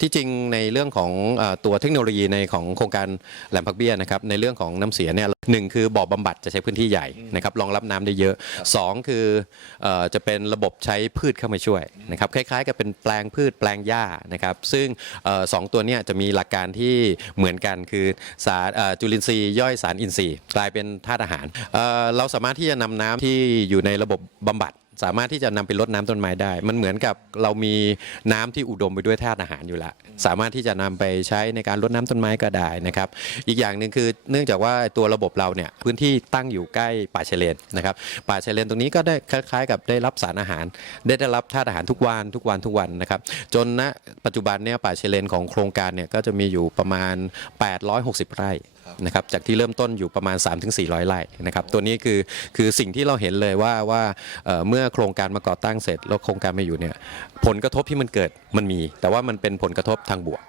ที่จริงในเรื่องของเอ่อตัวเทคโนโลยีในของโครงการแหลมพักเบี้ยนะครับในเรื่องของน้ำเสียเนี่ยหนึ่งคือบ่อบำบัดจะใช้พื้นที่ใหญ่นะครับรองรับน้ำได้เยอะสองคือเอ่อจะเป็นระบบใช้พืชเข้ามาช่วยนะครับคล้ายๆ กับเป็นแปลงพืชแปลงหญ้านะครับซึ่งเอ่อสองตัวเนี้จะมีหลักการที่เหมือนกันคือสารเอ่อจุลินทรีย์ย่อยสารอินทรีย์ กลายเป็นธาตุอาหารเอ่อเราสามารถที่จะนำน้ำที่อยู่ในระบบบำบัด สามารถที่จะนำไปรดน้ำต้นไม้ได้ มันเหมือนกับเรามีน้ำที่อุดมไปด้วยธาตุอาหารอยู่ล้วสามารถที่จะนำไปใช้ในการรดน้ำต้นไม้ก็ได้นะครับ อีกอย่างหนึ่งคือเนื่องจากว่าตัวระบบเราเนี่ยพื้นที่ตั้งอยู่ใกล้ป่าชายเลนนะครับ ป่าชายเลนตรงนี้ก็ได้คล้ายๆ กับได้รับสารอาหาร ได้ได้รับธาตุอาหารทุกวันทุกวันทุกวันนะครับ จนณปัจจุบันเนี่ยป่าชายเลนของโครงการเนี่ยก็จะมีอยู่ประมาณ 860 ไร่ นะครับจากที่เริ่มต้นอยู่ประมาณ 3-400ไร่นะครับตัวนี้คือคือสิ่งที่เราเห็นเลยว่าว่าเเมื่อโครงการมาก่อตั้งเสร็จ แล้วโครงการมาอยู่เนี่ยผลกระทบที่มันเกิดมันมี แต่ว่ามันเป็นผลกระทบทางบวก